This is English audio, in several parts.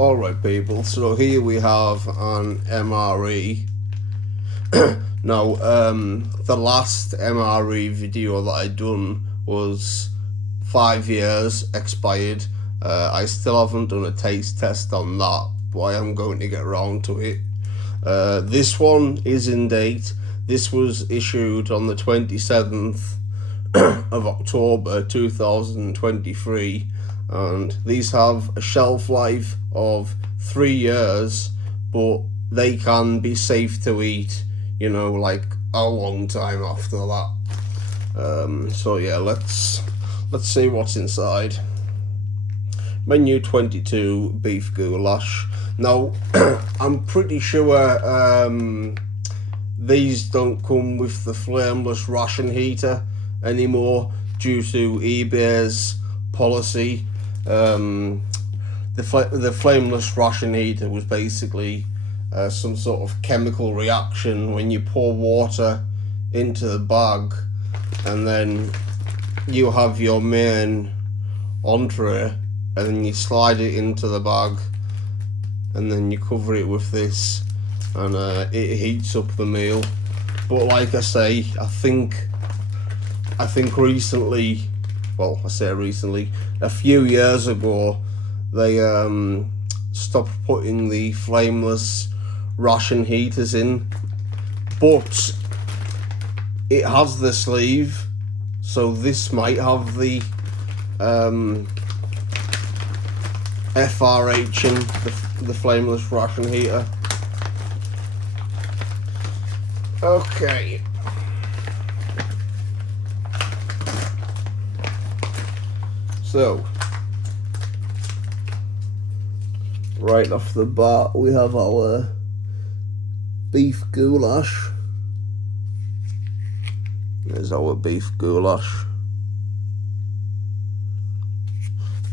Alright people, so here we have an MRE. Now, the last MRE video that I done was 5 years expired. I still haven't done a taste test on that, but I am going to get around to it. This one is in date. This was issued on the 27th of October 2023, and these have a shelf life of 3 years, but they can be safe to eat, you know, like a long time after that. So yeah, let's see what's inside. Menu 22, beef goulash. Now, I'm pretty sure these don't come with the flameless ration heater anymore due to eBay's policy. The flameless ration heater was basically some sort of chemical reaction when you pour water into the bag, and then you have your main entree, and then you slide it into the bag, and then you cover it with this, and it heats up the meal. But like I say, I think recently, well, I say recently, a few years ago, they stopped putting the flameless ration heaters in, but it has the sleeve, so this might have the FRH in the flameless ration heater. Okay. So, right off the bat, we have our beef goulash. There's our beef goulash.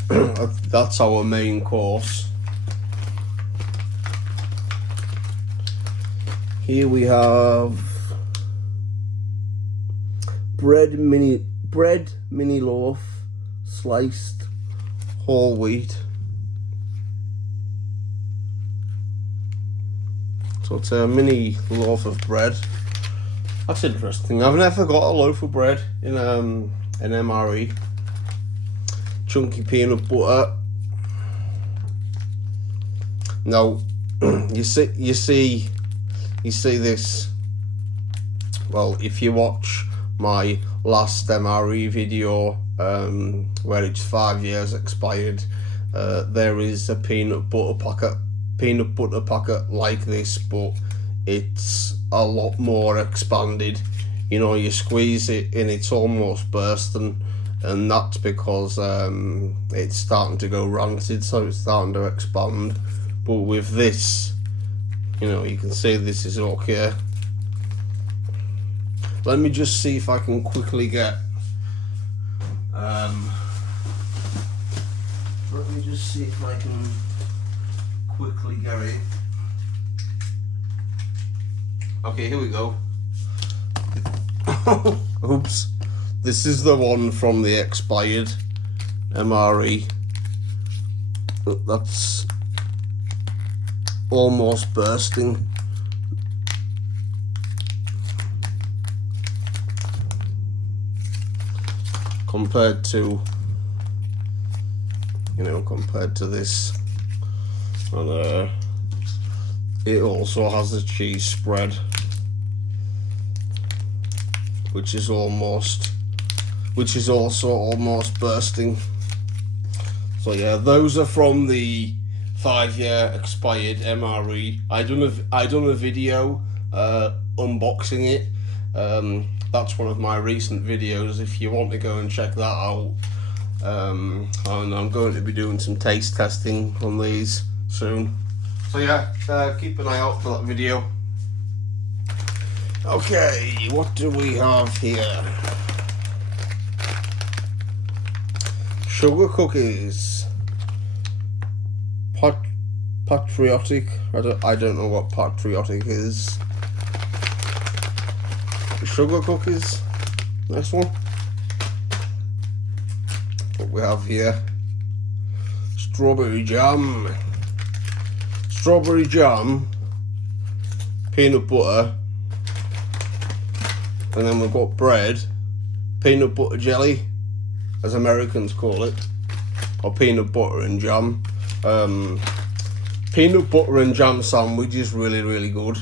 That's our main course. Here we have bread mini loaf, sliced whole wheat. So it's a mini loaf of bread. That's interesting. I've never got a loaf of bread in an MRE. Chunky peanut butter. Now, you see this. Well, if you watch my last MRE video, where it's 5 years expired, there is a peanut butter packet like this, but it's a lot more expanded. You know, you squeeze it and it's almost bursting, and that's because it's starting to go rancid, so it's starting to expand. But with this, you know, you can see this is okay. Let me just see if I can quickly get let me just see if I can quickly get it. Okay, here we go. Oops. This is the one from the expired MRE. That's almost bursting. Compared to this. And it also has a cheese spread, which is also almost bursting. So yeah, those are from the 5-year expired MRE. I done a video unboxing it. That's one of my recent videos, if you want to go and check that out. And I'm going to be doing some taste testing on these soon. So yeah, keep an eye out for that video. Okay, what do we have here? Sugar cookies. Patriotic. I don't know what patriotic is. Sugar cookies. Next one. What we have here. Strawberry jam. strawberry jam, peanut butter, and then we've got bread, peanut butter jelly, as Americans call it, or peanut butter and jam. Peanut butter and jam sandwich is really, really good.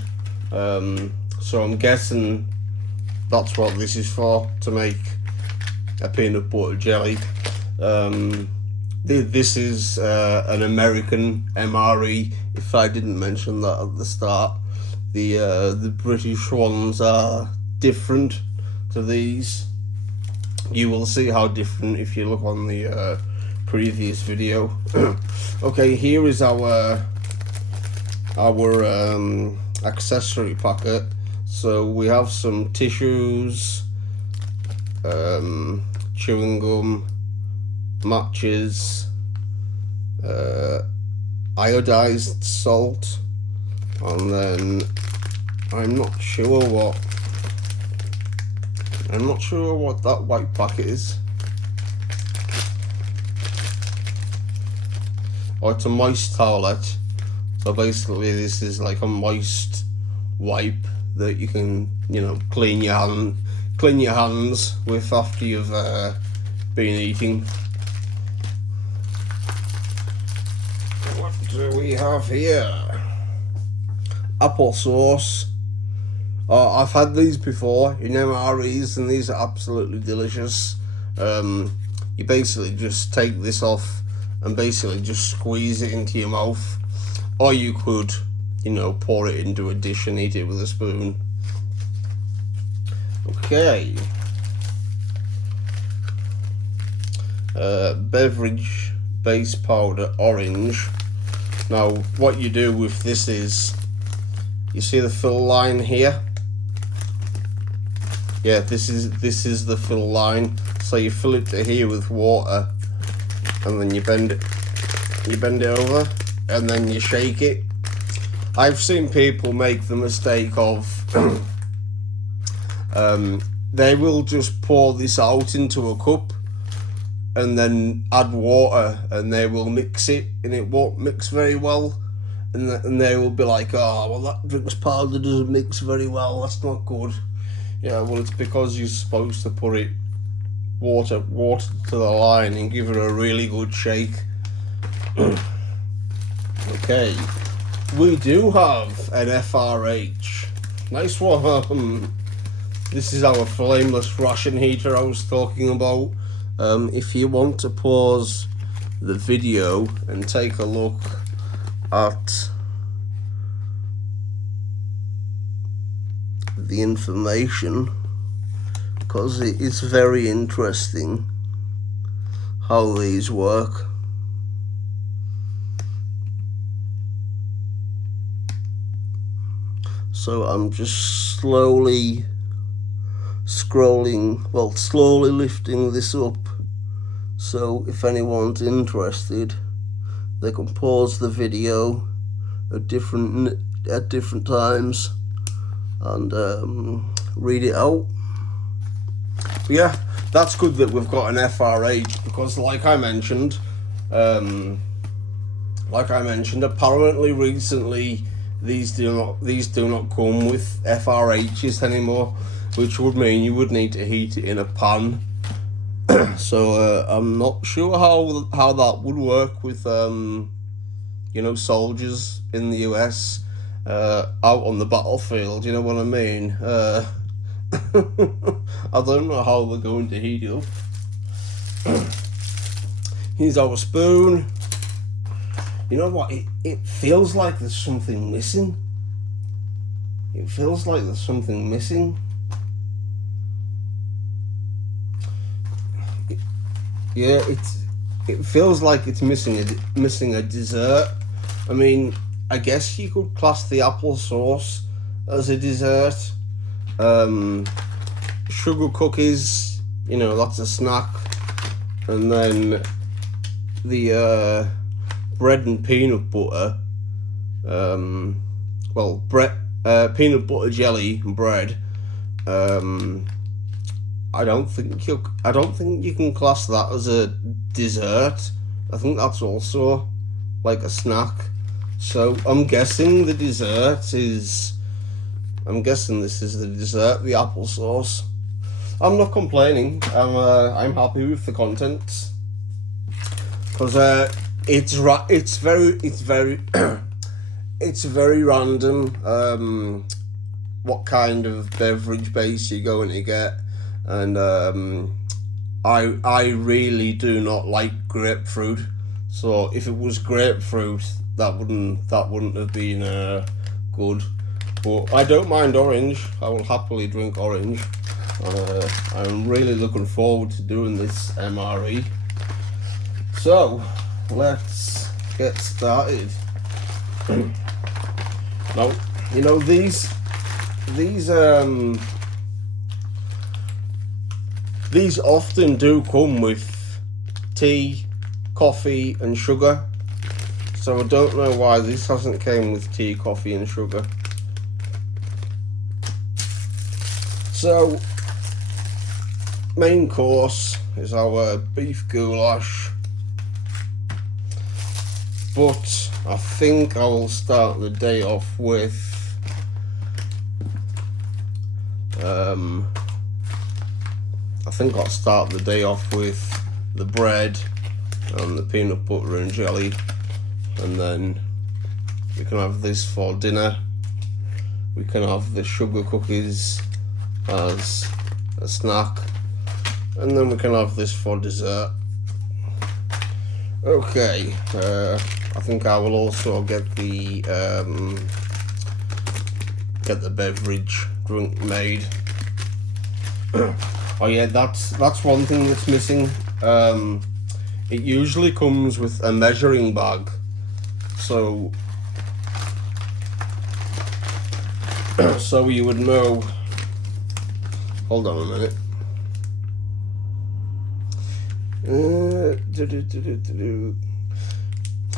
So I'm guessing that's what this is for, to make a peanut butter jelly. This is an American MRE, if I didn't mention that at the start. The British ones are different to these. You will see how different if you look on the previous video. Okay, here is our accessory packet. So we have some tissues, chewing gum, matches, iodized salt, and then I'm not sure what that white packet is. Oh, it's a moist towelette. So basically this is like a moist wipe that you can, clean your hands with after you've been eating. What do we have here? Applesauce. I've had these before in MREs, and these are absolutely delicious. You basically just take this off and basically just squeeze it into your mouth, or you could, pour it into a dish and eat it with a spoon. Okay. Beverage base powder orange. Now what you do with this is, you see the fill line here? Yeah, this is the fill line. So you fill it to here with water, and then you bend it over, and then you shake it. I've seen people make the mistake of they will just pour this out into a cup and then add water, and they will mix it, and it won't mix very well, and they will be like, oh well, that drinks powder doesn't mix very well, that's not good. Yeah, well, it's because you're supposed to put it water to the line and give it a really good shake. Okay, we do have an FRH. Nice one. This is our flameless ration heater I was talking about. If you want to pause the video and take a look at the information, because it is very interesting how these work. So I'm just slowly slowly lifting this up, so if anyone's interested, they can pause the video at different times and read it out. But yeah, that's good that we've got an FRH, because like I mentioned, apparently recently these do not come with FRHs anymore, which would mean you would need to heat it in a pan. So I'm not sure how that would work with soldiers in the US out on the battlefield, you know what I mean? I don't know how they're going to heat it up. Here's our spoon. You know what? It feels like there's something missing. It feels like there's something missing. It feels like it's missing a dessert. I mean, I guess you could class the applesauce as a dessert. Sugar cookies, that's a snack. And then the bread and peanut butter. Peanut butter jelly and bread. I don't think you can class that as a dessert. I think that's also like a snack. So I'm guessing the dessert is. I'm guessing this is the dessert, the applesauce. I'm not complaining. I'm happy with the contents because it's very it's very random. What kind of beverage base you're going to get, and I really do not like grapefruit. So if it was grapefruit, that wouldn't have been good. But I don't mind orange. I will happily drink orange. I'm really looking forward to doing this MRE. So let's get started. Now, you know these often do come with tea, coffee, and sugar. So I don't know why this hasn't came with tea, coffee, and sugar. So, main course is our beef goulash, but I think I will start the day off with the bread and the peanut butter and jelly, and then we can have this for dinner. We can have the sugar cookies as a snack, and then we can have this for dessert. Okay, I think I will also get the beverage drink made. Oh yeah, that's one thing that's missing. It usually comes with a measuring bag, so so you would know. Hold on a minute.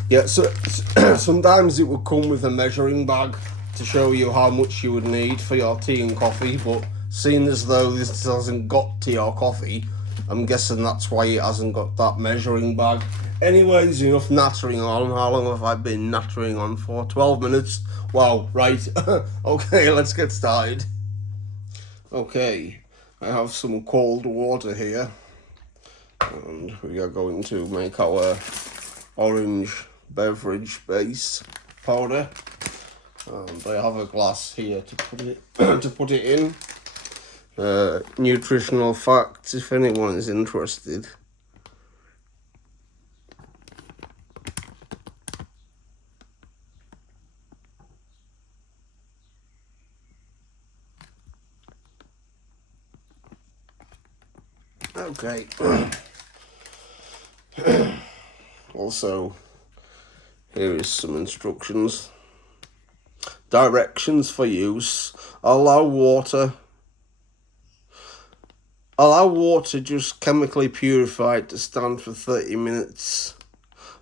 Yeah, so sometimes it would come with a measuring bag to show you how much you would need for your tea and coffee, but seeing as though this hasn't got tea or coffee, I'm guessing that's why it hasn't got that measuring bag. Anyways, enough nattering on. How long have I been nattering on for? 12 minutes? Wow, right. Okay, let's get started. Okay, I have some cold water here, and we are going to make our orange beverage base powder. And I have a glass here to put it in. Nutritional facts, if anyone is interested. Okay. Also, here is some instructions. Directions for use. Allow water just chemically purified to stand for 30 minutes.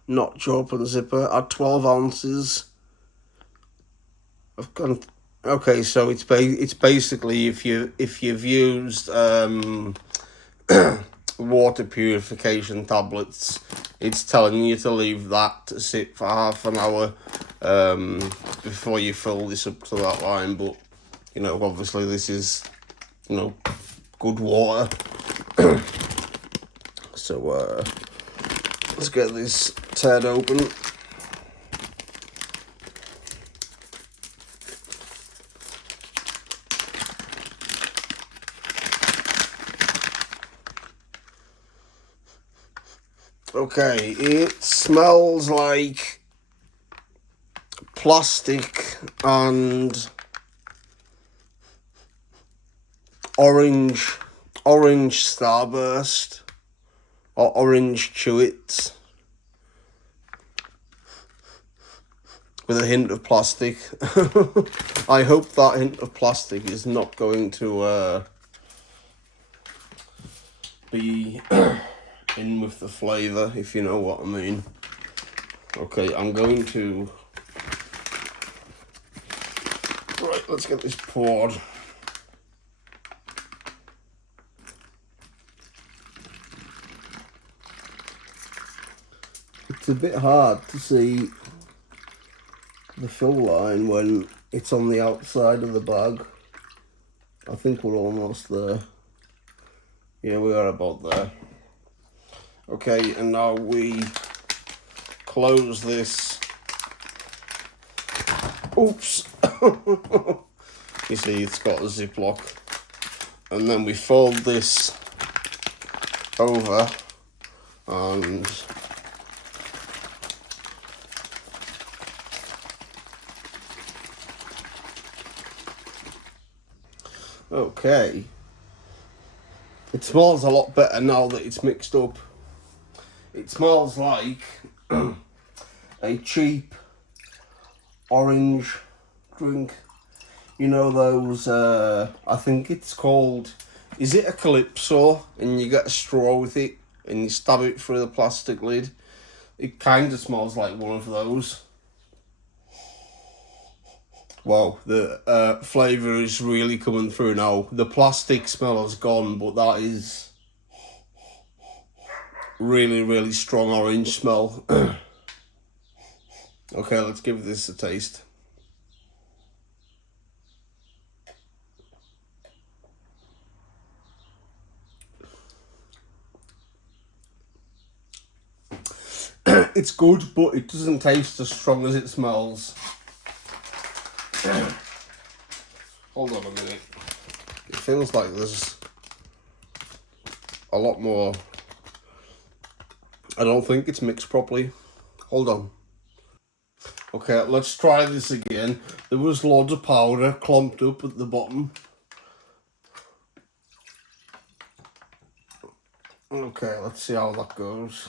Notch open zipper. Add 12 ounces. Okay, so it's basically if you've used water purification tablets, it's telling you to leave that to sit for half an hour before you fill this up to that line. But you know, obviously this is, you know, good water. So let's get this tab open. Okay, it smells like plastic and orange Starburst or orange Chewits with a hint of plastic. I hope that hint of plastic is not going to be in with the flavour, if you know what I mean. Okay, I'm going to... Right, let's get this poured. It's a bit hard to see the fill line when it's on the outside of the bag. I think we're almost there. Yeah, we are about there. Okay, and now we close this. Oops. You see, it's got a ziplock. And then we fold this over and okay. It smells a lot better now that it's mixed up. It smells like a cheap orange drink. You know those, I think it's called, is it a Calypso? And you get a straw with it and you stab it through the plastic lid. It kind of smells like one of those. Wow, the flavour is really coming through now. The plastic smell has gone, but that is really, really strong orange smell. Okay, let's give this a taste. It's good, but it doesn't taste as strong as it smells. Hold on a minute. It feels like there's a lot more. I don't think it's mixed properly. Hold on. Okay, let's try this again. There was loads of powder clumped up at the bottom. Okay, let's see how that goes.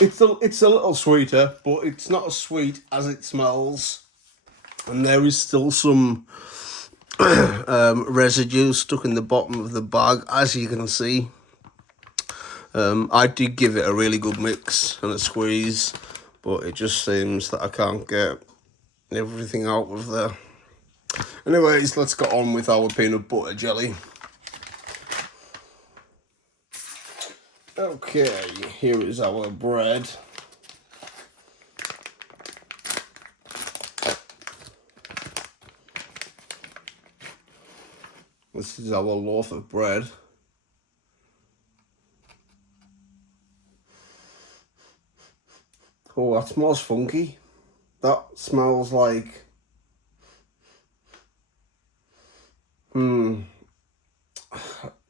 It's a little sweeter, but it's not as sweet as it smells. And there is still some residue stuck in the bottom of the bag, as you can see. I did give it a really good mix and a squeeze, but it just seems that I can't get everything out of there. Anyways, let's get on with our peanut butter jelly. Okay, here is our bread. This is our loaf of bread. Oh, that smells funky. That smells like...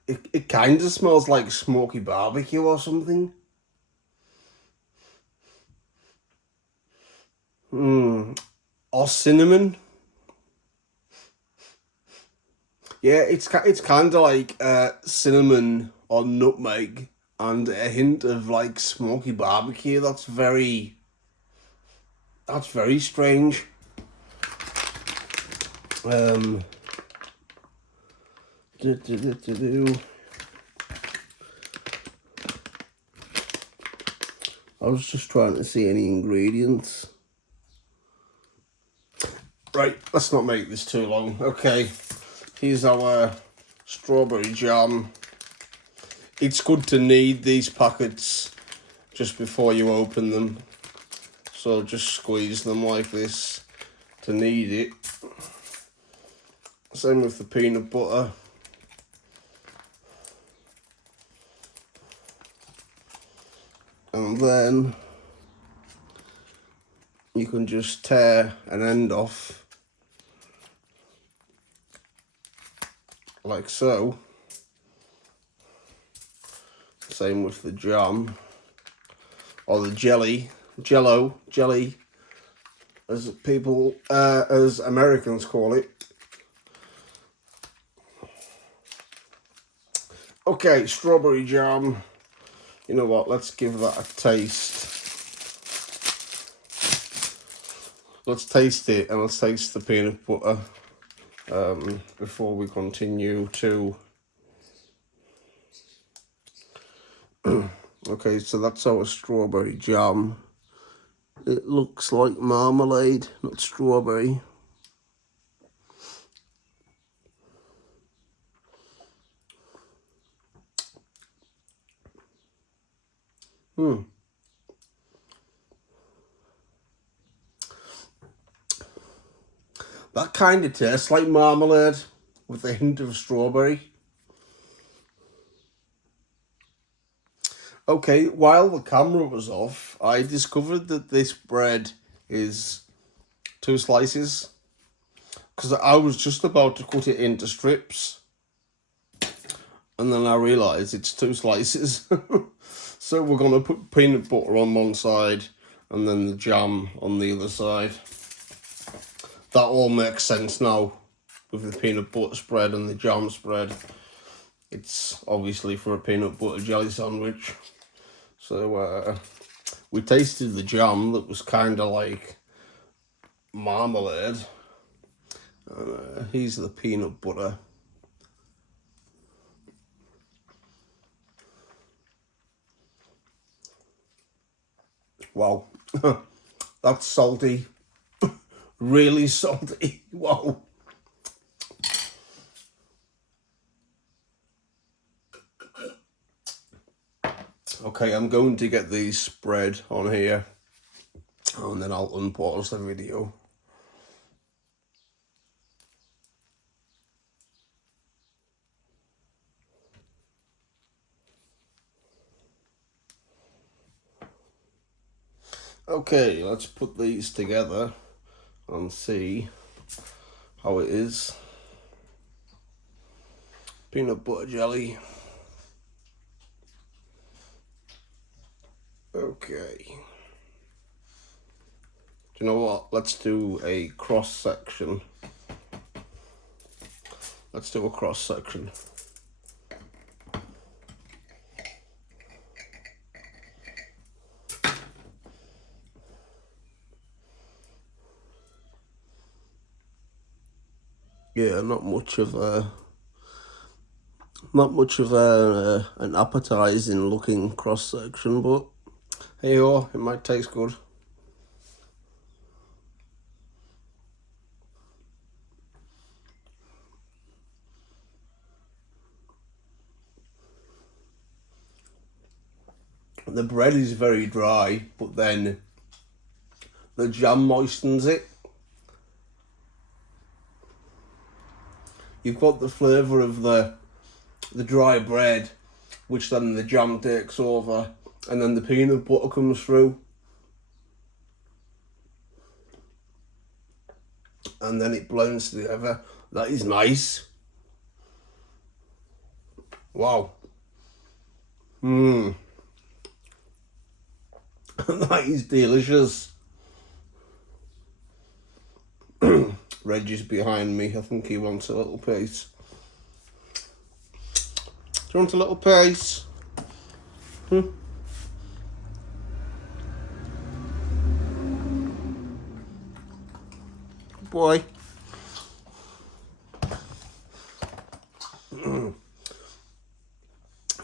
It kind of smells like smoky barbecue or something. Or cinnamon. Yeah, it's kind of like cinnamon or nutmeg and a hint of like smoky barbecue. That's very strange. I was just trying to see any ingredients. Right, let's not make this too long. Okay, here's our strawberry jam. It's good to knead these packets just before you open them. So just squeeze them like this to knead it. Same with the peanut butter. And then you can just tear an end off like so. Same with the jam or the jelly, jelly, as people, as Americans call it. Okay, strawberry jam. You know what, let's give that a taste. Let's taste it and let's taste the peanut butter before we continue to... Okay, so that's our strawberry jam. It looks like marmalade, not strawberry. That kind of tastes like marmalade with a hint of strawberry. Okay, while the camera was off, I discovered that this bread is 2 slices. Because I was just about to cut it into strips. And then I realised it's 2 slices. So we're going to put peanut butter on one side and then the jam on the other side. That all makes sense now with the peanut butter spread and the jam spread. It's obviously for a peanut butter jelly sandwich. So we tasted the jam that was kind of like marmalade. Here's the peanut butter. Wow, that's salty. Really salty. Wow. Okay, I'm going to get these spread on here and then I'll unpause the video. Okay, let's put these together and see how it is. Peanut butter jelly. Okay. Do you know what? Let's do a cross section. Let's do a cross section. Yeah, not much of an appetizing looking cross section, but hey, oh, it might taste good. The bread is very dry, but then the jam moistens it. You've got the flavour of the dry bread, which then the jam takes over, and then the peanut butter comes through. And then it blends together. That is nice. Wow. That is delicious. Reggie's behind me. I think he wants a little piece. Do you want a little piece? Boy.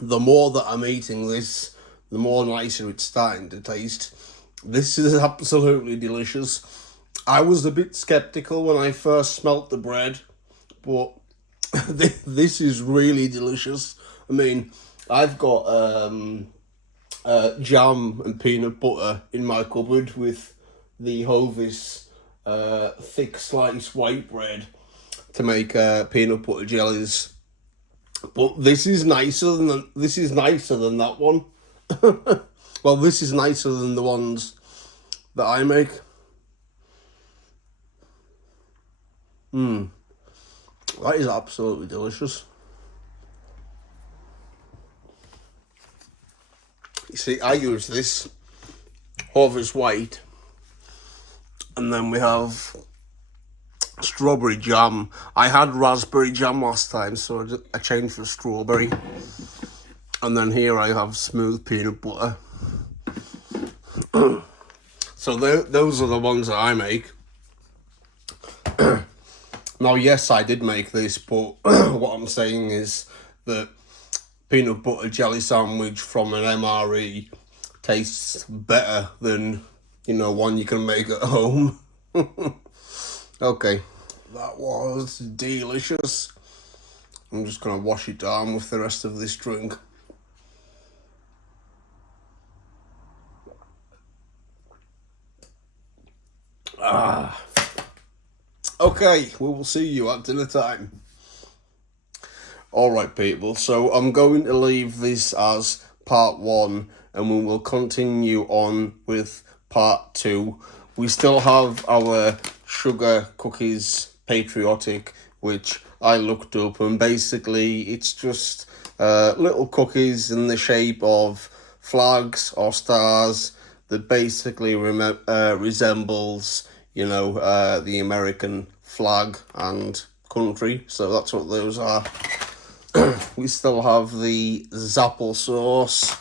The more that I'm eating this, the more nicer it's starting to taste. This is absolutely delicious. I was a bit skeptical when I first smelt the bread, but this is really delicious. I mean, I've got jam and peanut butter in my cupboard with the Hovis thick slice white bread to make peanut butter jellies. But this is nicer than that one. Well, this is nicer than the ones that I make. That is absolutely delicious. You see, I use this Hovis white, and then we have strawberry jam. I had raspberry jam last time, so I changed for strawberry. And then here I have smooth peanut butter. So those are the ones that I make. Now, yes, I did make this, but what I'm saying is that peanut butter jelly sandwich from an MRE tastes better than, one you can make at home. Okay, that was delicious. I'm just going to wash it down with the rest of this drink. Okay, we will see you at dinner time. Alright people, so I'm going to leave this as part 1 and we will continue on with part 2. We still have our sugar cookies patriotic, which I looked up, and basically it's just little cookies in the shape of flags or stars that basically resembles, the American flag and country. So that's what those are. We still have the Zapple sauce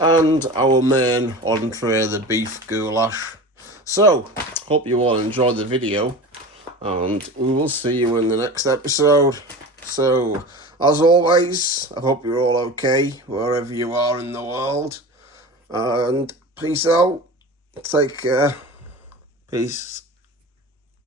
and our main entree, the beef goulash. So, hope you all enjoyed the video, and we will see you in the next episode. So, as always, I hope you're all okay, wherever you are in the world. And peace out. Take care. Peace.